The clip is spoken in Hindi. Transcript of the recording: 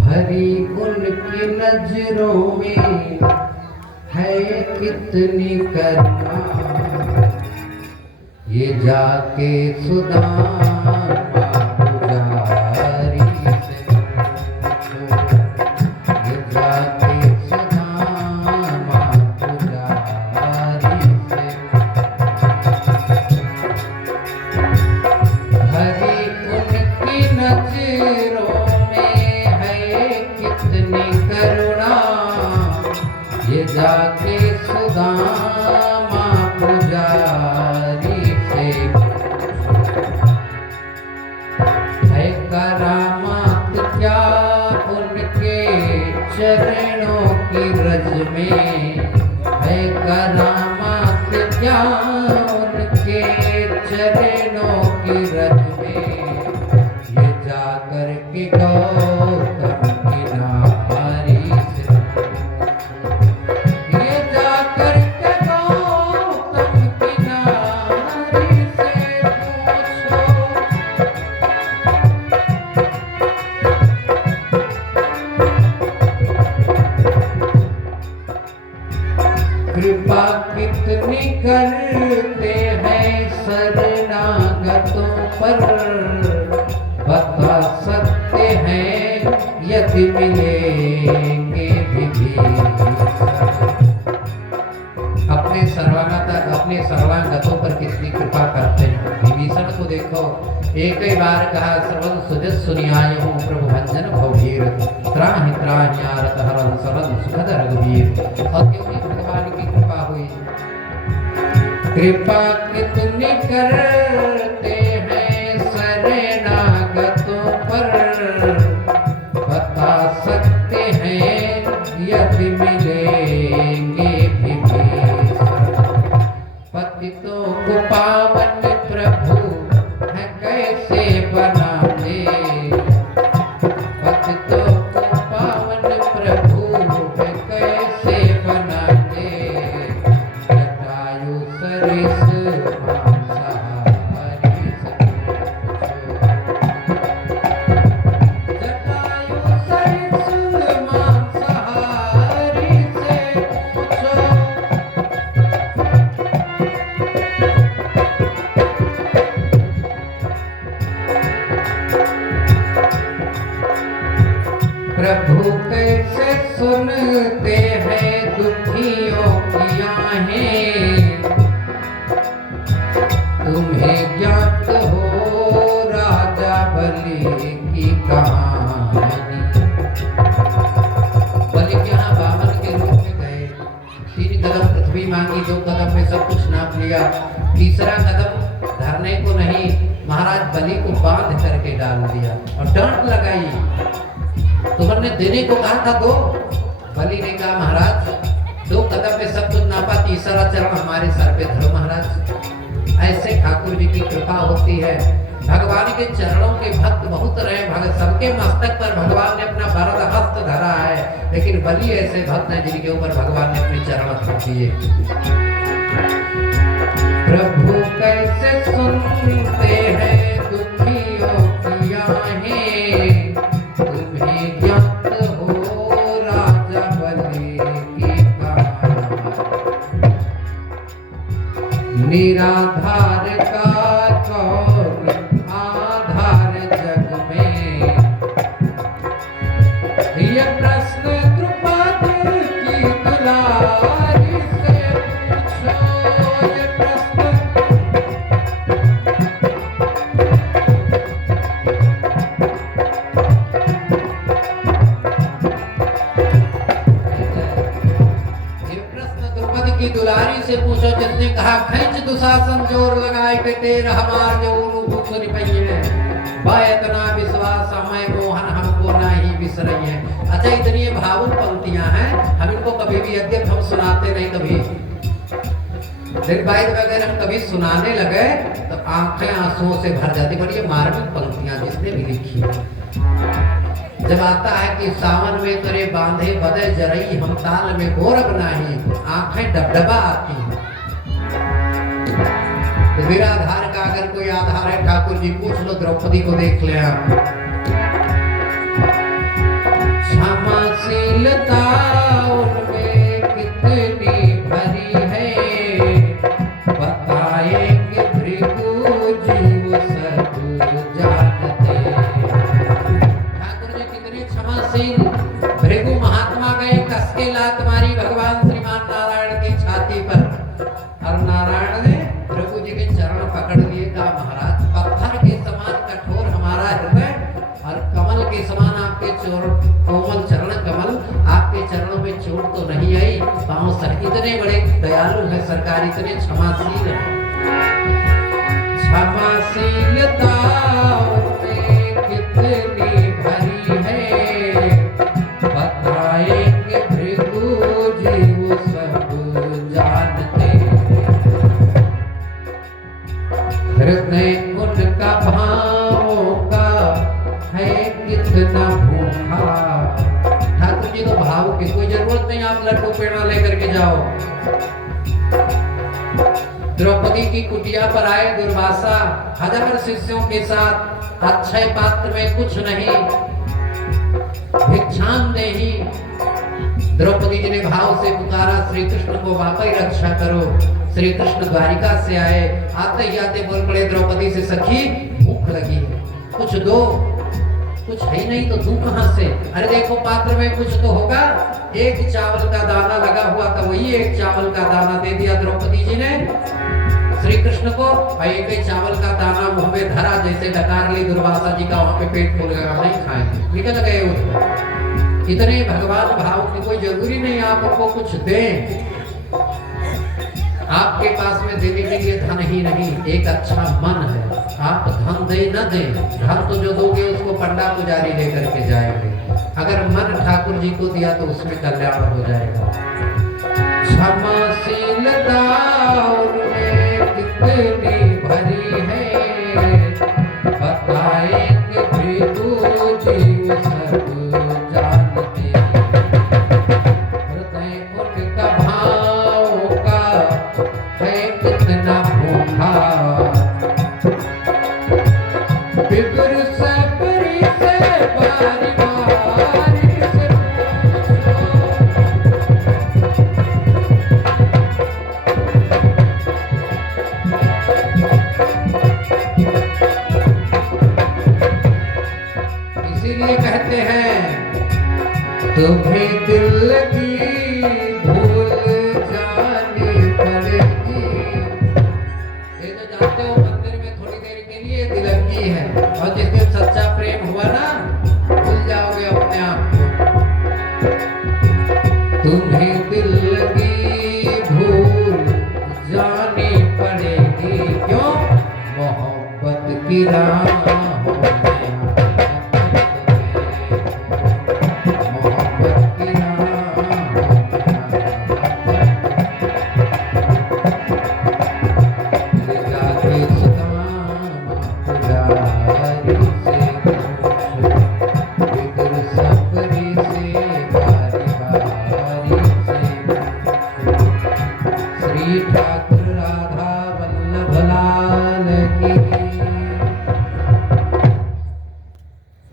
भरी उनकी नजरों में है कितनी करुणा, ये जाके सुदामा पुजारी से पूछो, ये जाके सुदामा पुजारी से। भरी उनकी नजरों करुणा, ये जाके सुदामा पुजारी से है करामात क्या उनके चरणों की रज में, है करामात क्या उनके चरणों की रज में, ये जाकर के गौतम की नारी से, ये जाकर के गौतम की नारी से पूछो। कृपा कितनी करते हैं शरणागतों पर, बता सकते हैं यदि मिलेंगे अपने सर्वांगतों पर कितनी कृपा करते हैं। विभीषण को देखो, एक ही बार कहा श्रवण सुजस सुनियाय हूँ प्रभु भंजन भवभीर, त्राहि त्राहि आरत हरन सरन सुखद रघुवीर। और क्योंकि भगवान की कृपा हुई। कृपा कितनी करते हैं शरणागतों पर, बता सकते हैं यदि मिलेंगे पतितों को पावन प्रभु है कैसे बनाते, पतितों को पावन प्रभु है कैसे बनाते, जटायु सरिस मांसाहारी से पूछो, जटायु सरिस मांसाहारी से पूछो। प्रभु कैसे सुनते हैं दुखियों की आहें, तुम्हें ज्ञात हो राजा बलि की कहानी। बलि के यहाँ वामन के रूप में गए, 3 कदम पृथ्वी मांगी, 2 कदम में सब कुछ नाप लिया, तीसरा कदम धरने को नहीं, महाराज बलि को बांध करके डाल दिया और डांट लगाई। तुमने देने को कहा था 2, बलि ने कहा महाराज 2 कदम पे सब कुछ नापा, तीसरा चरण हमारे सर पे धरो महाराज। ऐसे ठाकुर जी की कृपा होती है। भगवान के चरणों के भक्त बहुत रहे, भगत सबके मस्तक पर भगवान ने अपना वरद हस्त धरा है, लेकिन बलि ऐसे भक्त हैं जिनके ऊपर भगवान ने अपने चरण रख दिए। प्रभु कैसे सुनते हैं दुखियों की आहें, तुम्हें ज्ञात हो राजा बलि की कहानी। निराधार का कौन आधार जग में, ये प्रश्न द्रुपद की दुलारी से पूछो, ये प्रश्न। की दुलारी से पूछो, जिसने कहा खैच दुशासन जोर लगाए बेटे हमार जो भूख निपइए, बायतना विश्वास समय मोहन हमको नहीं बिसरइए। अच्छा, इतनी भावुक पंक्तियां हैं, हम इनको कभी भी यद्यप हम सुनाते नहीं, कभी वगैरह हम कभी सुनाने लगे तो आंखें आंसुओं से भर जाती। बड़ी ये मार्मिक पंक्तियां जिसने भी लिखी। जब आता है कि सावन में तेरे बांधे बदे जरई, हम ताल में गौरव नाही, आंखें डबडबा आती हैं। तो निराधार का अगर कोई आधार है ठाकुर जी पूछ लो, द्रौपदी को देख ले आप। क्षमाशीलता उनमें कितनी भरी है, बताएंगे भृगु जी वो सब जानते। ठाकुर जी कितने क्षमाशील। भृगु महात्मा गए कस के लात मारी भगवान श्रीमान नारायण की छाती पर, और नारायण ने भृगु जी के चरण पकड़ लिए। कहा महाराज पत्थर के समान कठोर हमारा हृदय और कमल के समान आपके कोमल चरण कमल, आपके चरणों में चोट तो नहीं आई। पांव सर इतने बड़े दयालु हैं सरकार, इतने क्षमाशील हैं। क्षमाशीलता उनमें कितनी भरी है, बताएंगे भृगु जी वो सब जानते। हृदय उनका भावों का है कितना भूखा। ठाकुर जी तो भाव की कोई जरूरत नहीं, आप लड्डू पेड़ा लेकर के जाओ। द्रौपदी की कुटिया पर आए दुर्वासा 1000 शिष्यों के साथ, अक्षय पात्र में कुछ नहीं, भिक्षाम देही। द्रौपदी जी ने भाव से पुकारा, श्री कृष्ण को वाकई रक्षा करो। श्री कृष्ण द्वारिका से आए, आते ही आते बोल पड़े द्रौपदी से, सखी भूख लगी है, कुछ दो। कुछ है नहीं तो दूं कहां से? अरे देखो पात्र में कुछ तो होगा। एक चावल का दाना लगा हुआ था, वही एक चावल का दाना दे दिया द्रौपदी जी ने श्री कृष्ण को। और एक ही चावल का दाना मुंह में धरा, जैसे डकार ली दुर्वासा जी का, वहां पे पेट फूल गया, नहीं खाएंगे, निकल गए उसमें। इतने भगवान भाव की कोई जरूरी नहीं आपको कुछ दें, आपके पास में देने के लिए धन ही नहीं, एक अच्छा मन है। आप धन दे न दें, धन तो जो दोगे उसको पंडा पुजारी लेकर के जाएंगे। अगर मन ठाकुर जी को दिया तो उसमें कल्याण हो जाएगा। क्षमाशीलता उनमें कितनी भरी है, बताएंगे भृगु जी वो सब जानते। हृदय उनका भाव का है कितना भूखा, बिगुर से परी से बारी बारी से इसीलिए कहते हैं तुम्हें दिल लगी भूल जानी पड़ेगी। ये तो जानते हो मंदिर में थोड़ी देर के लिए दिलंगी है, और जिस दिन सच्चा प्रेम हुआ ना भूल जाओगे अपने आप को। तुम्हें दिल लगी भूल जानी पड़ेगी, क्यों? मोहब्बत की राह